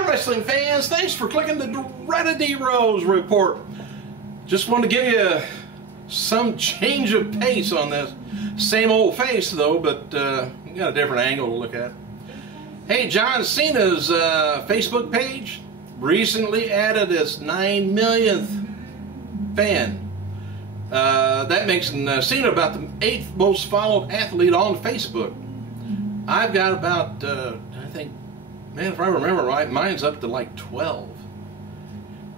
Hi wrestling fans, thanks for clicking the Doretta D. Rose report. Just wanted to give you some change of pace on this. Same old face though, but you got a different angle to look at. Hey, John Cena's Facebook page recently added its 9 millionth fan. That makes Cena about the 8th most followed athlete on Facebook. I've got about, I think, man, if I remember right, mine's up to like 12.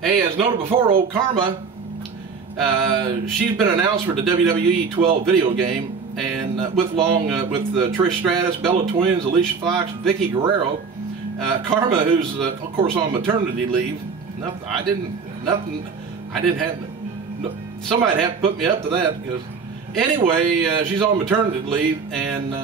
Hey, as noted before, old Karma, she's been announced for the WWE 12 video game, and with Trish Stratus, Bella Twins, Alicia Fox, Vicky Guerrero. Karma, who's of course on maternity leave. Somebody'd have to put me up to that. Because anyway, she's on maternity leave, and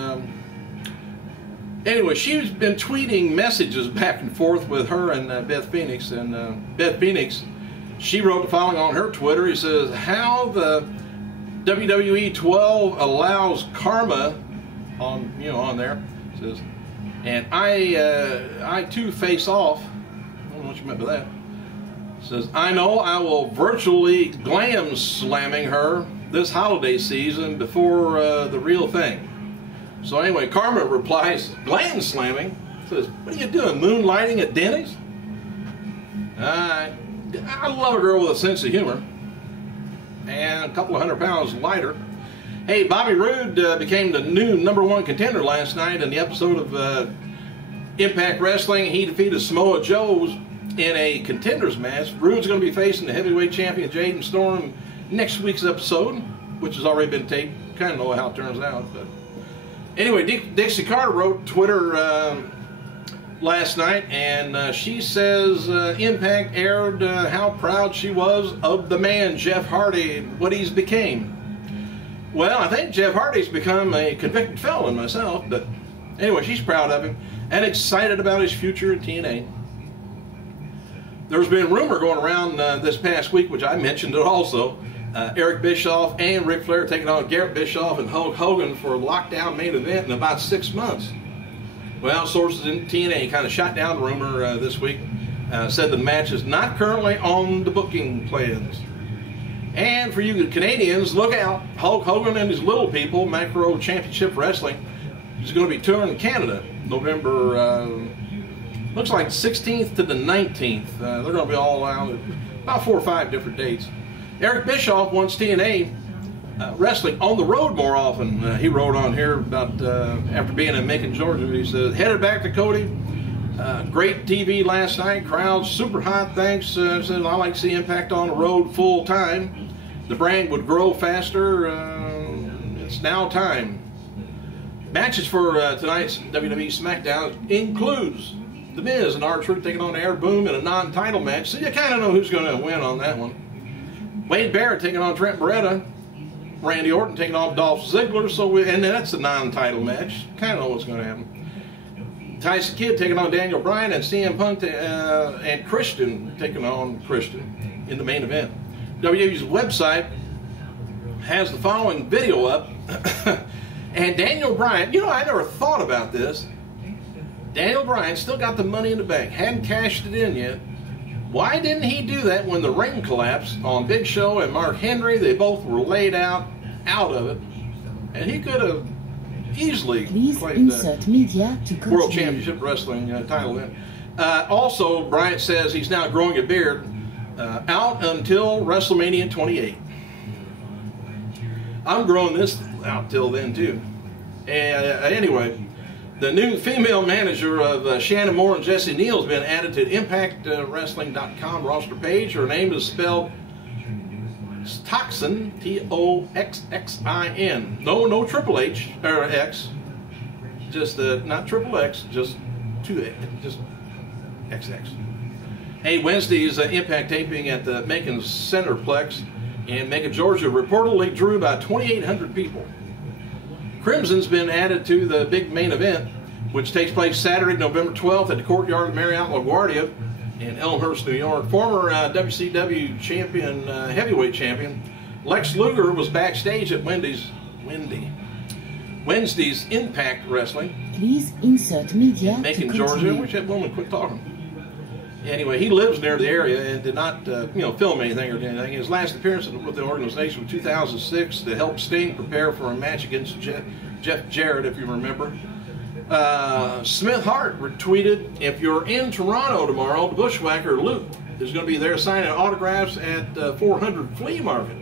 anyway, she's been tweeting messages back and forth with her and Beth Phoenix. And Beth Phoenix, she wrote the following on her Twitter. He says, "How the WWE 12 allows Karma on there." It says, "And I too face off." I don't know what you meant by that. It says, "I know I will virtually glam slamming her this holiday season before the real thing." So anyway, Karma replies, "Glam slamming?" Says, "What are you doing, moonlighting at Denny's?" I love a girl with a sense of humor. And a couple of 100 pounds lighter. Hey, Bobby Roode became the new #1 contender last night in the episode of Impact Wrestling. He defeated Samoa Joe in a contenders match. Roode's going to be facing the heavyweight champion Jaden Storm next week's episode, which has already been taped. Kind of know how it turns out, but anyway, Dixie Carter wrote Twitter last night, and she says Impact aired how proud she was of the man Jeff Hardy, what he's became. Well, I think Jeff Hardy's become a convicted felon myself, but anyway, she's proud of him and excited about his future at TNA. There's been rumor going around this past week, which I mentioned it also. Eric Bischoff and Ric Flair taking on Garrett Bischoff and Hulk Hogan for a lockdown main event in about 6 months. Well, sources in TNA kind of shot down the rumor this week, said the match is not currently on the booking plans. And for you Canadians, look out. Hulk Hogan and his little people, Macro Championship Wrestling, is going to be touring Canada November, looks like 16th to the 19th. They're going to be all around about 4 or 5 different dates. Eric Bischoff wants TNA wrestling on the road more often. He wrote on here about after being in Macon, Georgia. He says, "Headed back to Cody. Great TV last night. Crowd super hot. Thanks." Says, "I like to see Impact on the road full time. The brand would grow faster. It's now time." Matches for tonight's WWE SmackDown includes The Miz and R-Truth taking on Air Boom in a non-title match. So you kind of know who's going to win on that one. Wade Barrett taking on Trent Beretta. Randy Orton taking on Dolph Ziggler, and that's a non-title match. Kind of know what's going to happen. Tyson Kidd taking on Daniel Bryan, and CM Punk and Christian taking on Christian in the main event. WWE's website has the following video up, and Daniel Bryan, I never thought about this. Daniel Bryan still got the money in the bank, hadn't cashed it in yet. Why didn't he do that when the ring collapsed on Big Show and Mark Henry? They both were laid out of it, and he could have easily claimed the World Championship Wrestling title then. Also, Bryant says he's now growing a beard out until WrestleMania 28. I'm growing this out till then too. Anyway, the new female manager of Shannon Moore and Jesse Neal has been added to ImpactWrestling.com roster page. Her name is spelled Toxin, Toxxin. No Triple H or X, just not Triple X, just just XX. Hey, Wednesday's Impact taping at the Macon Centerplex in Macon, Georgia, reportedly drew about 2,800 people. Crimson's been added to the big main event, which takes place Saturday, November 12th at the Courtyard Marriott LaGuardia in Elmhurst, New York. Former WCW champion, heavyweight champion, Lex Luger was backstage at Wednesday's Impact Wrestling. Please insert media in Macon, Georgia. I wish that woman quit talking. Anyway, he lives near the area and did not, film anything or anything. His last appearance with the organization was 2006 to help Sting prepare for a match against Jeff Jarrett, if you remember. Smith Hart retweeted, "If you're in Toronto tomorrow, the Bushwhacker Luke is going to be there signing autographs at 400 Flea Market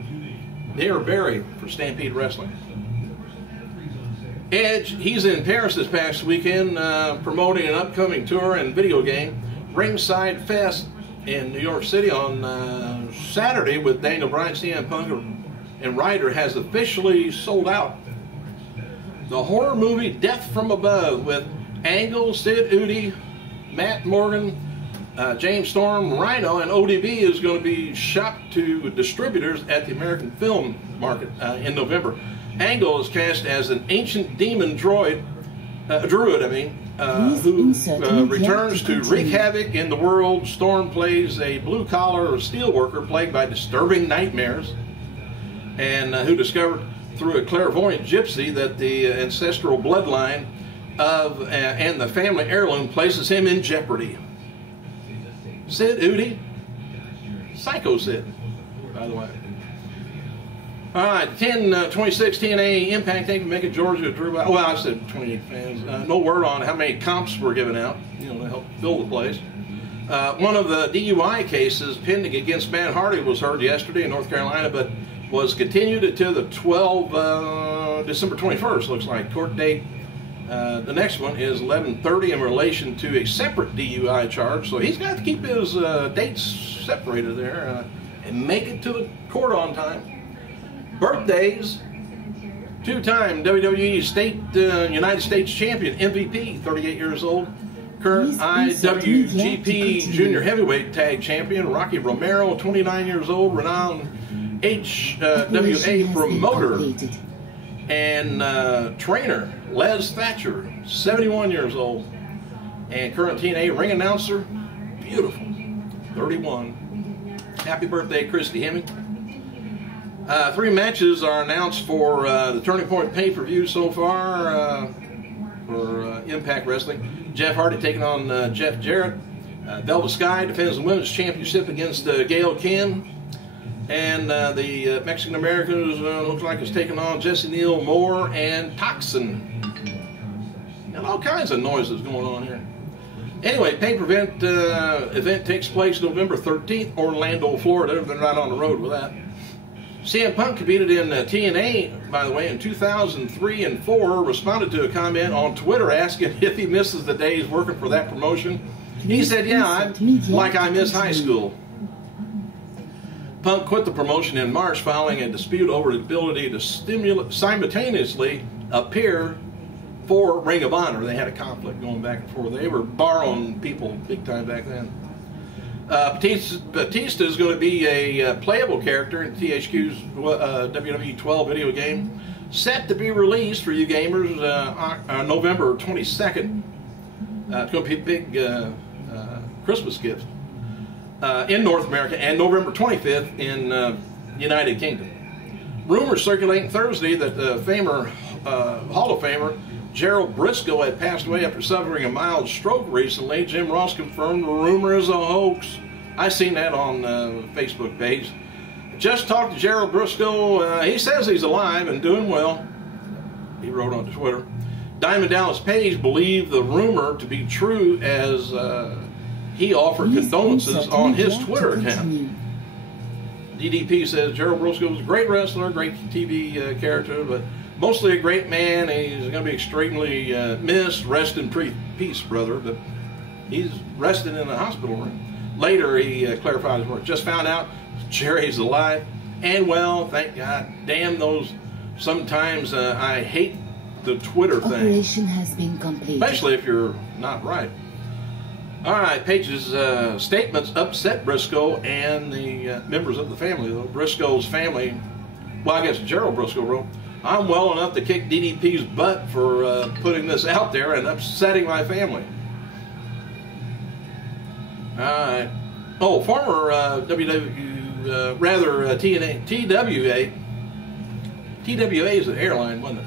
near Barrie for Stampede Wrestling." Edge, he's in Paris this past weekend promoting an upcoming tour and video game, Ringside Fest in New York City on Saturday with Daniel Bryan, CM Punk, and Ryder has officially sold out. The horror movie Death from Above with Angle, Sid Udy, Matt Morgan, James Storm, Rhino, and ODB is going to be shipped to distributors at the American Film Market in November. Angle is cast as an ancient demon druid, who returns to wreak havoc in the world. Storm plays a blue-collar steelworker plagued by disturbing nightmares, and who discovered through a clairvoyant gypsy that the ancestral bloodline of and the family heirloom places him in jeopardy. Sid Udy, Psycho Sid, by the way. All right, 26 TNA Impact, thank you, Macon, Georgia, Drew. Well, I said 28 fans. No word on how many comps were given out, to help fill the place. One of the DUI cases pending against Matt Hardy was heard yesterday in North Carolina, but was continued until the December 21st, looks like. Court date, the next one is 11/30 in relation to a separate DUI charge, so he's got to keep his dates separated there and make it to the court on time. Birthdays, two-time WWE United States Champion, MVP, 38 years old. Current IWGP Junior Heavyweight Tag Champion, Rocky Romero, 29 years old. Renowned HWA promoter and trainer, Les Thatcher, 71 years old. And current TNA ring announcer, beautiful, 31. Happy birthday, Christy Hemming. 3 matches are announced for the Turning Point pay-per-view so far for Impact Wrestling. Jeff Hardy taking on Jeff Jarrett. Velvet Sky defends the Women's Championship against Gail Kim. And the Mexican-Americans looks like is taking on Jesse Neal Moore and Toxin. And all kinds of noises going on here. Anyway, pay-per-view event takes place November 13th, Orlando, Florida. They're not on the road with that. CM Punk competed in TNA, by the way, in 2003 and 2004, responded to a comment on Twitter asking if he misses the days working for that promotion. He said, yeah, I miss high school. Punk quit the promotion in March following a dispute over his ability to simultaneously appear for Ring of Honor. They had a conflict going back and forth. They were borrowing people big time back then. Batista is going to be a playable character in THQ's WWE 12 video game, set to be released for you gamers on November 22nd. It's going to be a big Christmas gift in North America, and November 25th in United Kingdom. Rumors circulating Thursday that the Hall of Famer Gerald Briscoe had passed away after suffering a mild stroke recently. Jim Ross confirmed the rumor is a hoax. I seen that on the Facebook page. Just talked to Gerald Briscoe. He says he's alive and doing well. He wrote on Twitter. Diamond Dallas Page believed the rumor to be true as he offered condolences on his Twitter account. DDP says Gerald Briscoe was a great wrestler, great TV character, but mostly a great man. He's going to be extremely missed. Rest in peace, brother. But he's resting in the hospital room. Later, he clarified his work. Just found out Jerry's alive and well. Thank God. Damn those. Sometimes I hate the Twitter thing. Operation has been completed. Especially if you're not right. All right, Page's statements upset Briscoe and the members of the family. Though Briscoe's family, well, I guess Gerald Briscoe wrote, I'm well enough to kick DDP's butt for putting this out there and upsetting my family. All right. Oh, former TWA is an airline, wasn't it?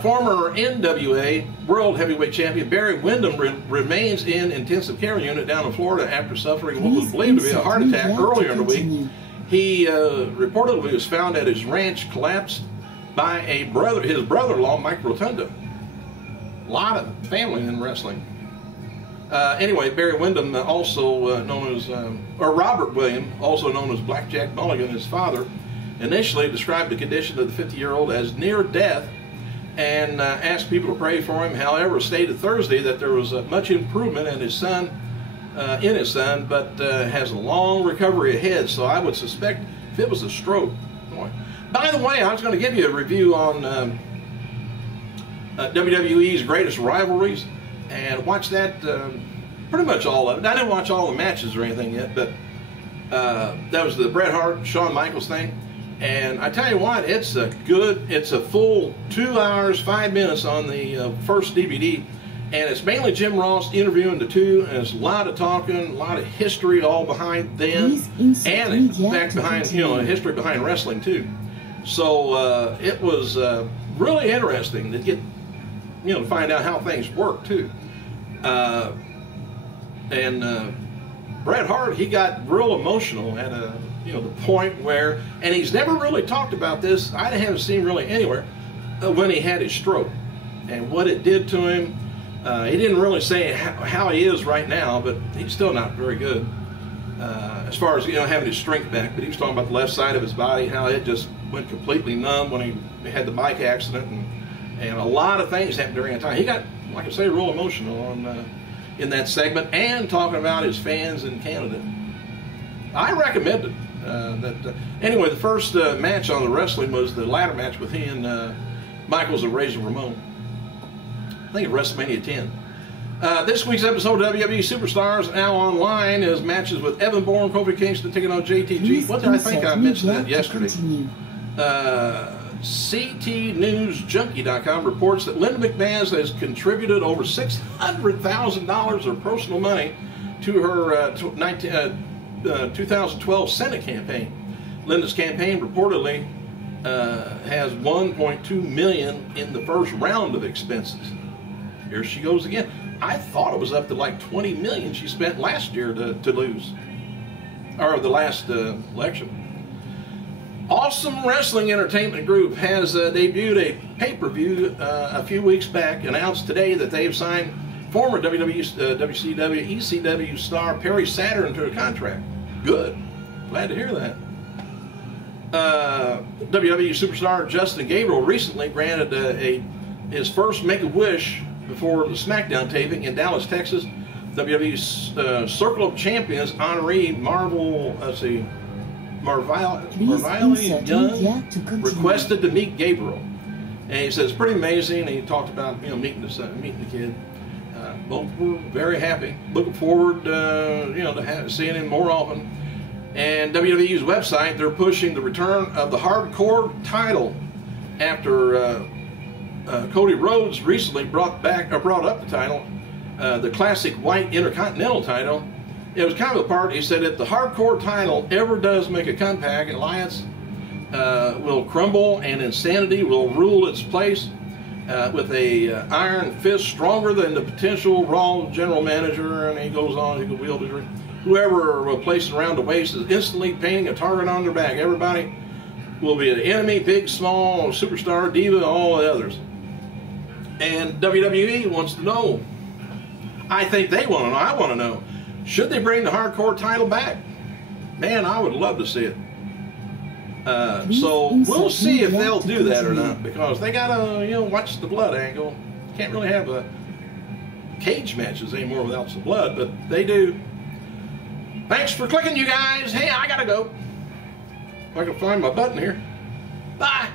Former NWA World Heavyweight Champion Barry Windham remains in intensive care unit down in Florida after suffering what was believed to be a heart attack earlier in the week. He reportedly was found at his ranch, collapsed by his brother-in-law, Mike Rotunda. A lot of family in wrestling. Anyway, Barry Windham, also known as, or Robert William, also known as Blackjack Mulligan, his father, initially described the condition of the 50-year-old as near death and asked people to pray for him. However, stated Thursday that there was much improvement in his son, but has a long recovery ahead. So I would suspect if it was a stroke. By the way, I was going to give you a review on WWE's greatest rivalries, and watch that, pretty much all of it. I didn't watch all the matches or anything yet, but that was the Bret Hart, Shawn Michaels thing. And I tell you what, it's a full 2 hours, 5 minutes on the first DVD. And it's mainly Jim Ross interviewing the two, and it's a lot of talking, a lot of history all behind them, and back behind, history behind wrestling too. So it was really interesting to get, to find out how things work too. Bret Hart, he got real emotional at the point where, and he's never really talked about this, I haven't seen really anywhere, when he had his stroke and what it did to him. He didn't really say how he is right now, but he's still not very good as far as having his strength back. But he was talking about the left side of his body, how it just went completely numb when he had the bike accident, and a lot of things happened during that time. He got, like I say, real emotional in that segment, and talking about his fans in Canada. I recommend it. Anyway, the first match on the wrestling was the ladder match with he and Michaels and Razor Ramon. I think it's WrestleMania 10. This week's episode of WWE Superstars now online is matches with Evan Bourne, Kofi Kingston taking on JTG. What did I think? I mentioned that yesterday. CTNewsJunkie.com reports that Linda McMahon has contributed over $600,000 of personal money to her 2012 Senate campaign. Linda's campaign reportedly has $1.2 million in the first round of expenses. Here she goes again. I thought it was up to like $20 million she spent last year to lose, or the last election. Awesome Wrestling Entertainment Group has debuted a pay-per-view a few weeks back, announced today that they've signed former WCW, ECW star Perry Saturn to a contract. Good. Glad to hear that. WWE superstar Justin Gabriel recently granted his first Make-A-Wish before the SmackDown taping in Dallas, Texas. WWE's Circle of Champions honoree Marvali Young requested to meet Gabriel, and he says it's pretty amazing. And he talked about meeting the kid. Both were very happy, looking forward to seeing him more often. And WWE's website, they're pushing the return of the hardcore title after Cody Rhodes recently brought up the title, the classic white Intercontinental title. It was kind of a part. He said, if the hardcore title ever does make a comeback, Alliance will crumble and insanity will rule its place with a iron fist stronger than the potential Raw general manager. And he goes on, he could wield it. Whoever will place it around the waist is instantly painting a target on their back. Everybody will be an enemy, big, small, superstar, diva, all the others. And WWE wants to know. I think they want to know. I want to know. Should they bring the hardcore title back? Man, I would love to see it. So we'll see if they'll do that or not, because they gotta, watch the blood angle. Can't really have cage matches anymore without some blood, but they do. Thanks for clicking, you guys. Hey, I gotta go. If I can find my button here. Bye.